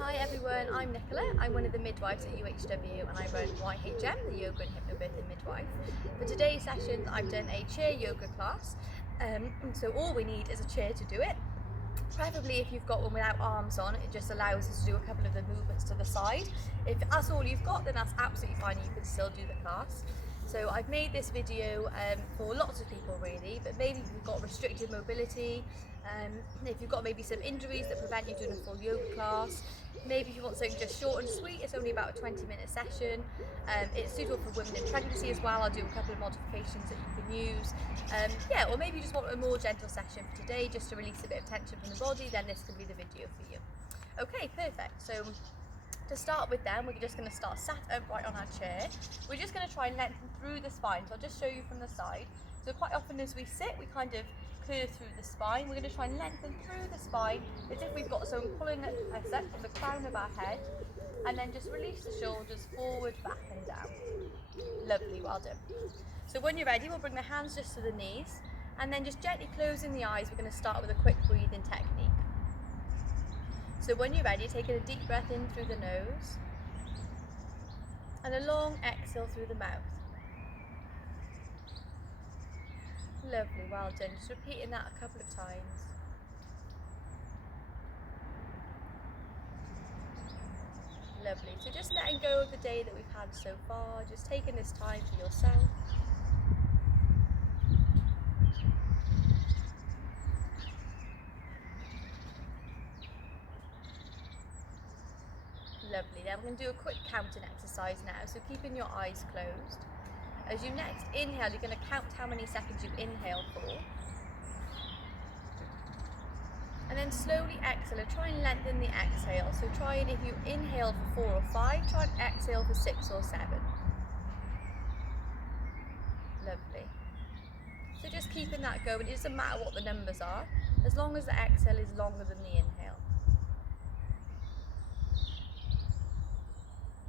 Hi everyone, I'm Nicola. I'm one of the midwives at UHW and I run YHM, the Yoga and Hypnobirthing Midwife. For today's session, I've done a chair yoga class. So all we need is a chair to do it. Preferably if you've got one without arms on, it just allows us to do a couple of the movements to the side. If that's all you've got, then that's absolutely fine, you can still do the class. So I've made this video for lots of people really, but maybe if you've got restricted mobility, if you've got maybe some injuries that prevent you doing a full yoga class, maybe if you want something just short and sweet, it's only about a 20-minute session. It's suitable for women in pregnancy as well. I'll do a couple of modifications that you can use. Or maybe you just want a more gentle session for today, just to release a bit of tension from the body, then this can be the video for you. Okay, perfect. So to start with then, we're just going to start sat upright on our chair. We're just going to try and lengthen through the spine. So I'll just show you from the side. So quite often as we sit, we kind of curve through the spine. We're going to try and lengthen through the spine as if we've got someone pulling us up from the crown of our head, and then just release the shoulders forward, back and down. Lovely, well done. So when you're ready, we'll bring the hands just to the knees, and then just gently closing the eyes, we're going to start with a quick breathing technique. So when you're ready, taking a deep breath in through the nose, and a long exhale through the mouth. Lovely, well done. Just repeating that a couple of times. Lovely. So just letting go of the day that we've had so far, just taking this time for yourself. Lovely. Then we're going to do a quick counting exercise now, so keeping your eyes closed. As you next inhale, you're going to count how many seconds you inhale for. And then slowly exhale and try and lengthen the exhale. So try and, if you inhale for 4 or 5, try and exhale for 6 or 7. Lovely. So just keeping that going. It doesn't matter what the numbers are, as long as the exhale is longer than the inhale.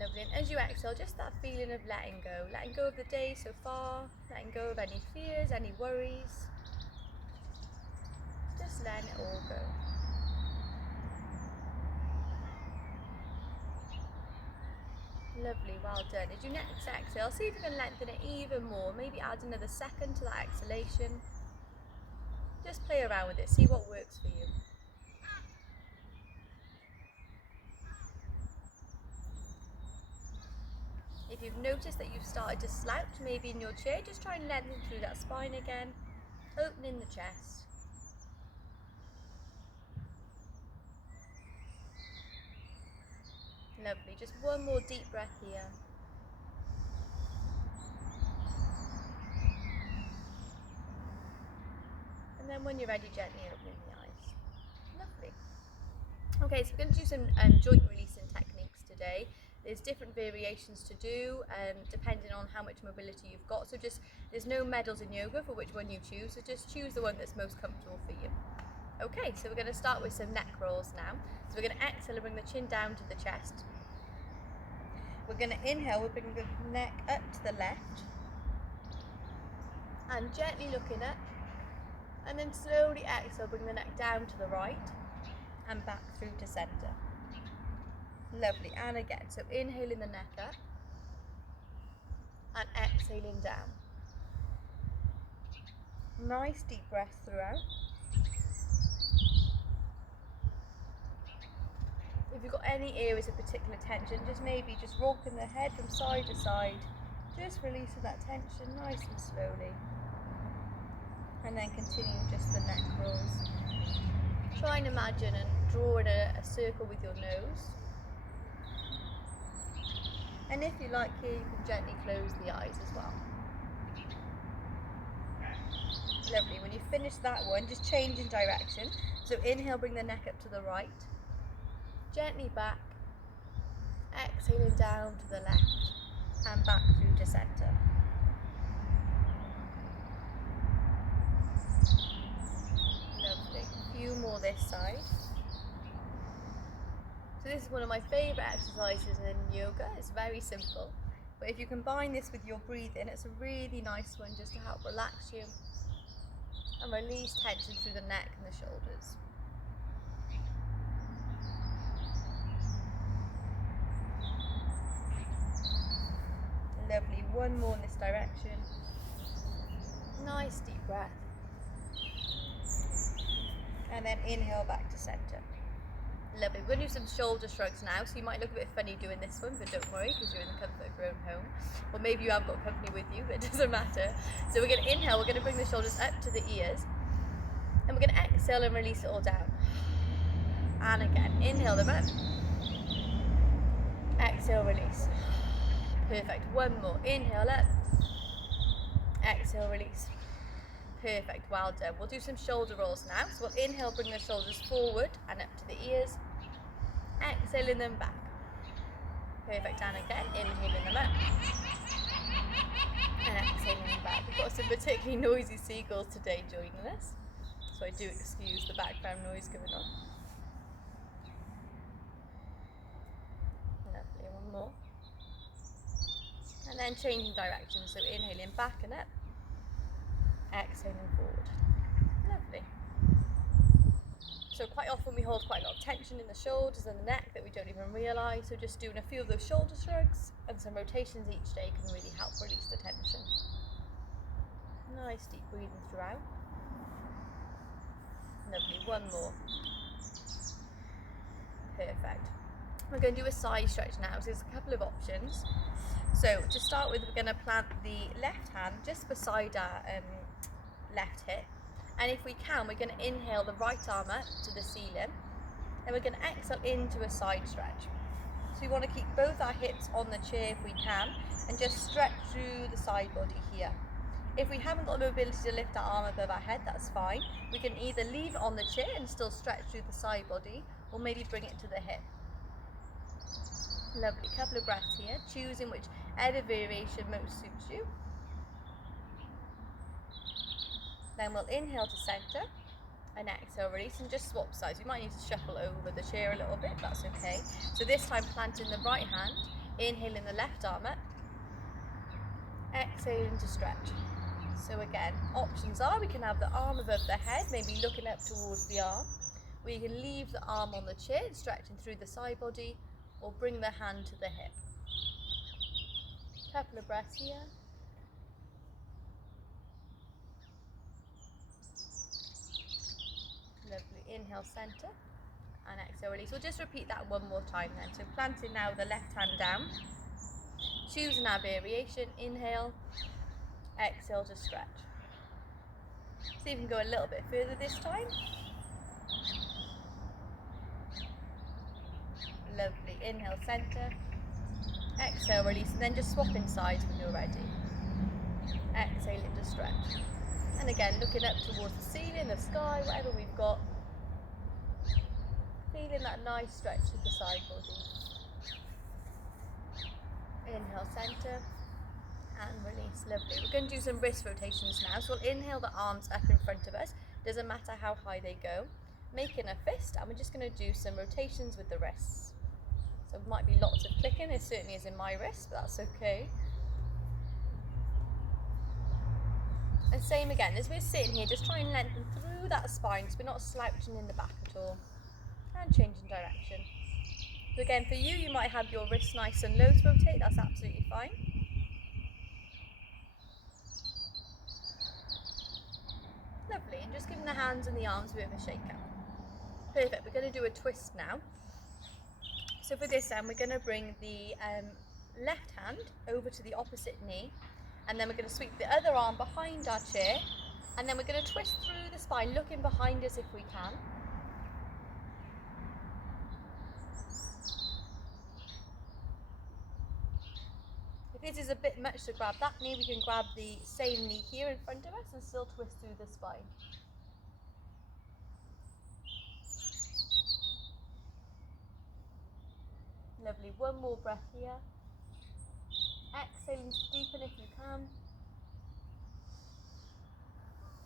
Lovely. And as you exhale, just that feeling of letting go of the day so far, letting go of any fears, any worries. Just letting it all go. Lovely, well done. As you next exhale, see if you can lengthen it even more. Maybe add another second to that exhalation. Just play around with it, see what works for you. If you've noticed that you've started to slouch, maybe in your chair, just try and lengthen through that spine again, opening the chest. Lovely, just one more deep breath here. And then when you're ready, gently opening the eyes. Lovely. Okay, so we're going to do some joint releasing techniques today. There's different variations to do depending on how much mobility you've got. So there's no medals in yoga for which one you choose. So just choose the one that's most comfortable for you. Okay, so we're going to start with some neck rolls now. So we're going to exhale and bring the chin down to the chest. We're going to inhale, we'll bring the neck up to the left. And gently looking up. And then slowly exhale, bring the neck down to the right. And back through to centre. Lovely, and again, so inhaling the neck up and exhaling down. Nice deep breath throughout. If you've got any areas of particular tension, just maybe just rocking the head from side to side, just releasing that tension nice and slowly. And then continuing just the neck rolls. Try and imagine and draw in a circle with your nose. And if you like here, you can gently close the eyes as well. Lovely, when you finish that one, just change in direction. So inhale, bring the neck up to the right. Gently back. Exhaling down to the left. And back through to centre. Lovely. A few more this side. So this is one of my favourite exercises in yoga. It's very simple, but if you combine this with your breathing, it's a really nice one just to help relax you and release tension through the neck and the shoulders. one more in this direction. Nice deep breath. And then inhale back to centre. Lovely. We're going to do some shoulder shrugs now, so you might look a bit funny doing this one, but don't worry because you're in the comfort of your own home. Or maybe you have got company with you, but it doesn't matter. So we're going to inhale, we're going to bring the shoulders up to the ears. And we're going to exhale and release it all down. And again, inhale them up. Exhale, release. Perfect. One more. Inhale up. Exhale, release. Perfect. Well done. We'll do some shoulder rolls now. So we'll inhale, bring the shoulders forward and up to the ears. Exhaling them back. Perfect. And again, inhaling them up. And exhaling them back. We've got some particularly noisy seagulls today joining us, so I do excuse the background noise going on. Lovely. One more. And then changing direction. So inhaling back and up. Exhaling forward. Lovely. So quite often we hold quite a lot of tension in the shoulders and the neck that we don't even realise. So just doing a few of those shoulder shrugs and some rotations each day can really help release the tension. Nice deep breathing throughout. Lovely. One more. Perfect. We're going to do a side stretch now. So there's a couple of options. So to start with, we're going to plant the left hand just beside our left hip, and if we can, we're going to inhale the right arm up to the ceiling, and we're going to exhale into a side stretch. So we want to keep both our hips on the chair if we can, and just stretch through the side body here. If we haven't got the mobility to lift our arm above our head, that's fine. We can either leave it on the chair and still stretch through the side body, or maybe bring it to the hip. Lovely. Couple of breaths here, choosing whichever variation most suits you. Then we'll inhale to centre and exhale, release, and just swap sides. We might need to shuffle over the chair a little bit, that's okay. So this time planting the right hand, inhaling the left arm up, exhaling to stretch. So again, options are we can have the arm above the head, maybe looking up towards the arm. We can leave the arm on the chair, stretching through the side body, or bring the hand to the hip. Couple of breaths here. Lovely. Inhale, centre, and exhale, release. We'll just repeat that one more time then. So planting now the left hand down, choosing our variation. Inhale, exhale to stretch. See if we can go a little bit further this time. Lovely. Inhale, centre, exhale, release, and then just swapping sides when you're ready. Exhaling to stretch. And again, looking up towards the ceiling, the sky, whatever we've got. Feeling that nice stretch through the side body. Inhale, centre, and release. Lovely. We're going to do some wrist rotations now. So we'll inhale the arms up in front of us. Doesn't matter how high they go. Making a fist, and we're just going to do some rotations with the wrists. So it might be lots of clicking. It certainly is in my wrist, but that's okay. And same again, as we're sitting here, just try and lengthen through that spine so we're not slouching in the back at all. And changing direction. So again, for you, you might have your wrists nice and low to rotate, that's absolutely fine. Lovely, and just giving the hands and the arms a bit of a shake up. Perfect, we're going to do a twist now. So for this we're going to bring the left hand over to the opposite knee, and then we're going to sweep the other arm behind our chair, and then we're going to twist through the spine, looking behind us if we can. If this is a bit much to grab that knee, we can grab the same knee here in front of us and still twist through the spine. Lovely, one more breath here. Exhaling to deepen if you can.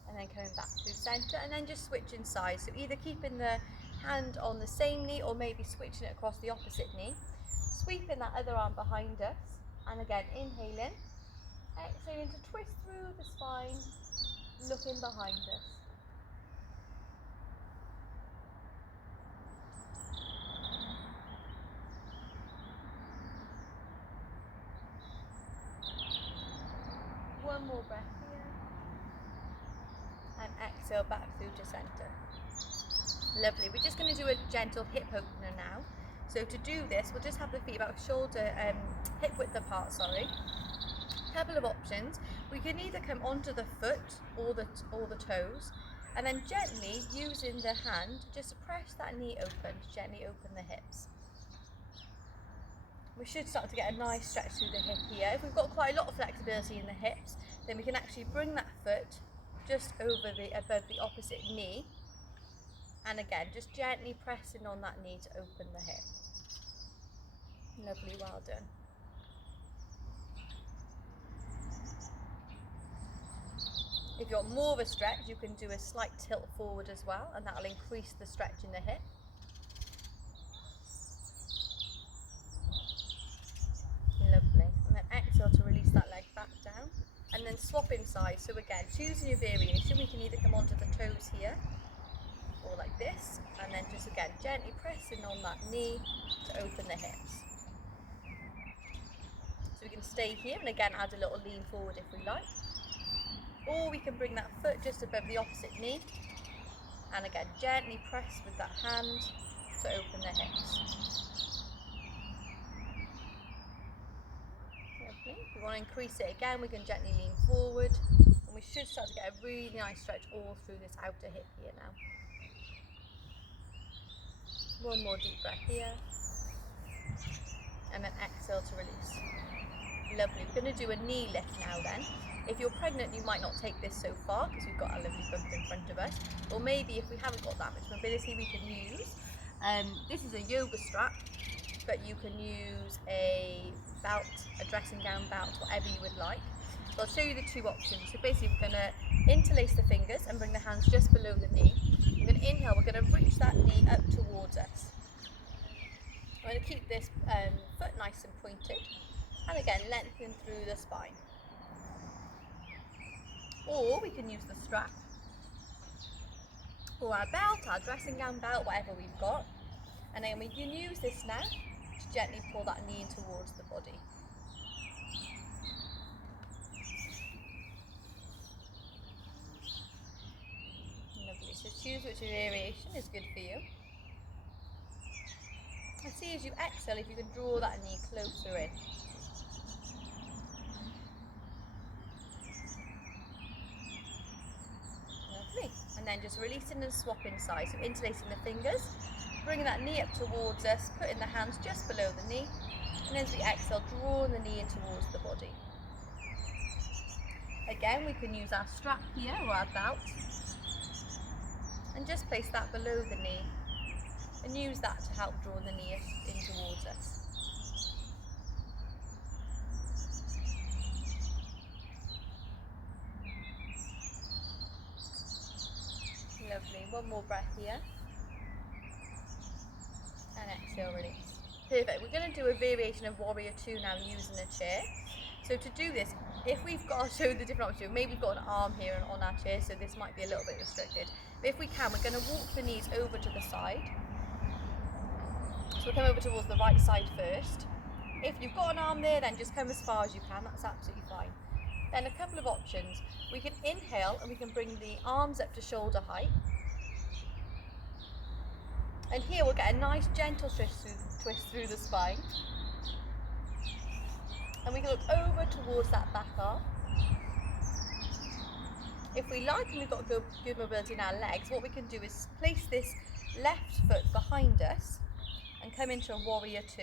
And then coming back through centre, and then just switching sides. So either keeping the hand on the same knee or maybe switching it across the opposite knee. Sweeping that other arm behind us. And again, inhaling. Exhaling to twist through the spine, looking behind us. One more breath here. And exhale back through to centre. Lovely. We're just going to do a gentle hip opener now. So to do this, we'll just have the feet about hip width apart, Couple of options. We can either come onto the foot or the toes, and then gently, using the hand, just press that knee open, gently open the hips. We should start to get a nice stretch through the hip here. If we've got quite a lot of flexibility in the hips, then we can actually bring that foot just above the opposite knee, and again, just gently pressing on that knee to open the hip. Lovely, well done. If you want more of a stretch, you can do a slight tilt forward as well, and that will increase the stretch in the hip. Lovely. And then exhale to release that leg back down, and then swap inside. So again, choosing your variation, we can either come onto the toes here, or like this, and then just again gently pressing on that knee to open the hips. So we can stay here and again add a little lean forward if we like, or we can bring that foot just above the opposite knee and again gently press with that hand to open the hips. Lovely. If we want to increase it again, we can gently lean forward, and we should start to get a really nice stretch all through this outer hip here now. One more deep breath here, and then exhale to release. Lovely. We're going to do a knee lift now then. If you're pregnant, you might not take this so far because we've got a lovely bump in front of us, or maybe if we haven't got that much mobility, we can use this is a yoga strap, but you can use a belt, a dressing gown belt, whatever you would like. So I'll show you the two options. So basically we're going to interlace the fingers and bring the hands just below the knee. We're going to inhale, we're going to reach that knee up towards us. I'm going to keep this foot nice and pointed, and again lengthen through the spine. Or we can use the strap, or our belt, our dressing gown belt, whatever we've got. And then we can use this now to gently pull that knee in towards the body. Lovely. So choose which variation is good for you. And see as you exhale if you can draw that knee closer in. Lovely. And then just releasing and swapping sides. So interlacing the fingers, bringing that knee up towards us, putting the hands just below the knee, and as we exhale, drawing the knee in towards the body. Again, we can use our strap here or our belt, and just place that below the knee, and use that to help draw the knee in towards us. Lovely. One more breath here. And exhale, release. Perfect. We're going to do a variation of Warrior 2 now using a chair. So to do this, if we've got, I'll show the different options. Maybe we've got an arm here on our chair, so this might be a little bit restricted. But if we can, we're going to walk the knees over to the side. So we'll come over towards the right side first. If you've got an arm there, then just come as far as you can. That's absolutely fine. Then a couple of options. We can inhale and we can bring the arms up to shoulder height. And here we'll get a nice gentle twist through the spine. And we can look over towards that back arm. If we like and we've got good mobility in our legs, what we can do is place this left foot behind us and come into a Warrior 2.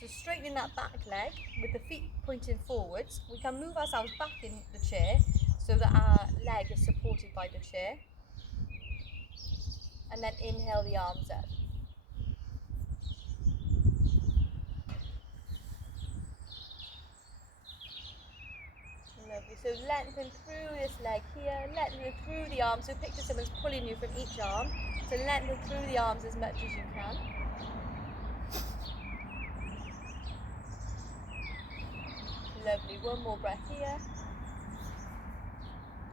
So straightening that back leg with the feet pointing forwards, we can move ourselves back in the chair so that our leg is supported by the chair. And then inhale the arms up. Lovely. So lengthen through this leg here, lengthen through the arms. So picture someone's pulling you from each arm. So lengthen through the arms as much as you can. Lovely. One more breath here.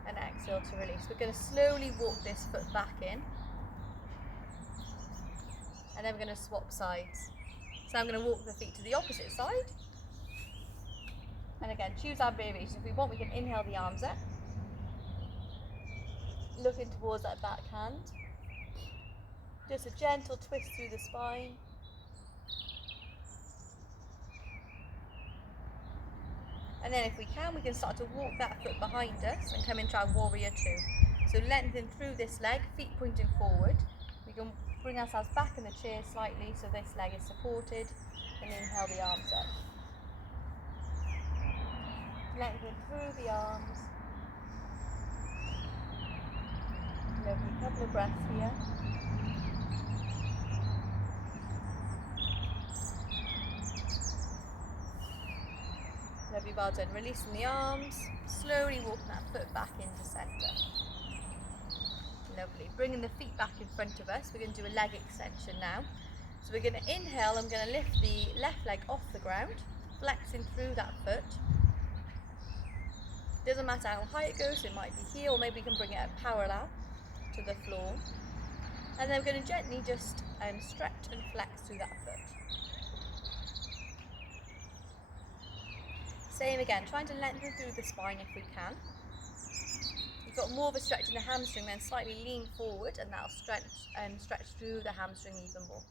And exhale to release. We're going to slowly walk this foot back in. And then we're going to swap sides. So I'm going to walk the feet to the opposite side. And again, choose our variation. If we want, we can inhale the arms up, looking towards that backhand. Just a gentle twist through the spine. And then if we can start to walk that foot behind us and come into our warrior two. So lengthen through this leg, feet pointing forward. We can bring ourselves back in the chair slightly so this leg is supported, and inhale the arms up. Lengthen through the arms. Lovely, couple of breaths here. Lovely, well done. Releasing the arms, slowly walking that foot back into centre. Lovely. Bringing the feet back in front of us, we're going to do a leg extension now. So we're going to inhale, I'm going to lift the left leg off the ground, flexing through that foot. Doesn't matter how high it goes, so it might be here, or maybe we can bring it up parallel to the floor. And then we're going to gently just stretch and flex through that foot. Same again, trying to lengthen through the spine if we can. You've got more of a stretch in the hamstring, then slightly lean forward, and that'll stretch through the hamstring even more.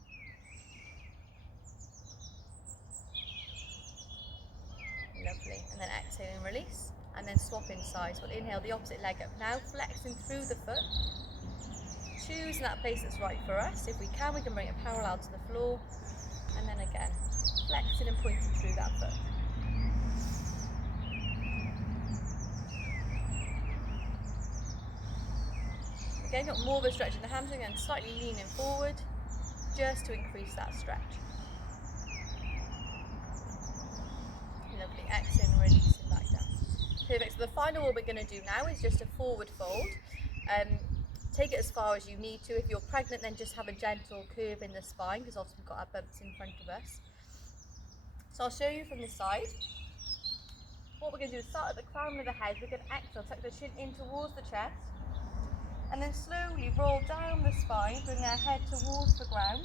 Lovely. And then exhale and release, and then swapping sides. We'll inhale the opposite leg up now, flexing through the foot, choosing that place that's right for us. If we can bring it parallel to the floor, and then again, flexing and pointing through that foot. Again, got more of a stretch in the hamstring and slightly leaning forward just to increase that stretch. Lovely, exhale and releasing back down. Perfect, so the final one we're going to do now is just a forward fold. Take it as far as you need to. If you're pregnant, then just have a gentle curve in the spine, because obviously we've got our bumps in front of us. So I'll show you from this side. What we're going to do is start at the crown of the head. We're going to exhale, tuck the chin in towards the chest. And then slowly roll down the spine, bring our head towards the ground.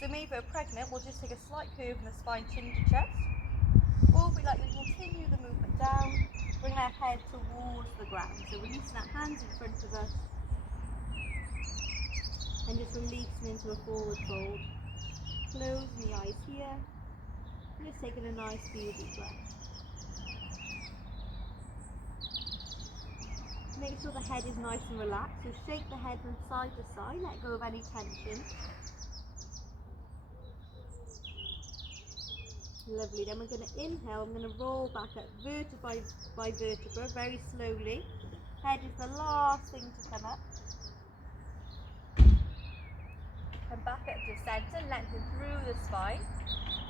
So maybe if we're pregnant, we'll just take a slight curve in the spine, chin to chest. Or if we like to continue the movement down, bring our head towards the ground. So releasing our hands in front of us. And just releasing into a forward fold. Closing the eyes here. And just taking a nice few deep breaths. Make sure the head is nice and relaxed, so shake the head from side to side, let go of any tension. Lovely, then we're going to inhale, I'm going to roll back up vertebra by vertebra very slowly. Head is the last thing to come up. Come back up to centre, lengthen through the spine,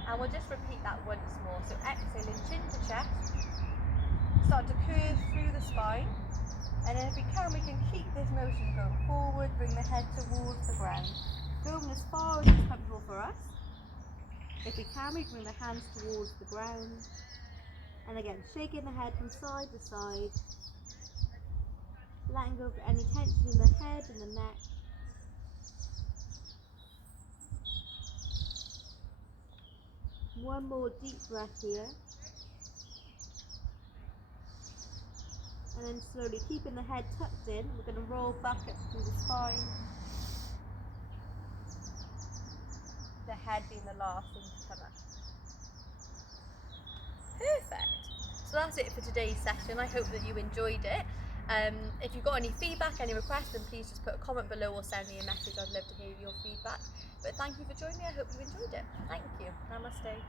and we'll just repeat that once more. So exhaling, chin to chest, start to curve through the spine. And then if we can keep this motion going forward, bring the head towards the ground. Going as far as it's comfortable for us. If we can, we bring the hands towards the ground. And again, shaking the head from side to side. Letting go of any tension in the head and the neck. One more deep breath here. And then slowly keeping the head tucked in, we're going to roll back up through the spine. The head being the last thing to come up. Perfect. So that's it for today's session. I hope that you enjoyed it. If you've got any feedback, any requests, then please just put a comment below or send me a message. I'd love to hear your feedback. But thank you for joining me. I hope you enjoyed it. Thank you. Namaste.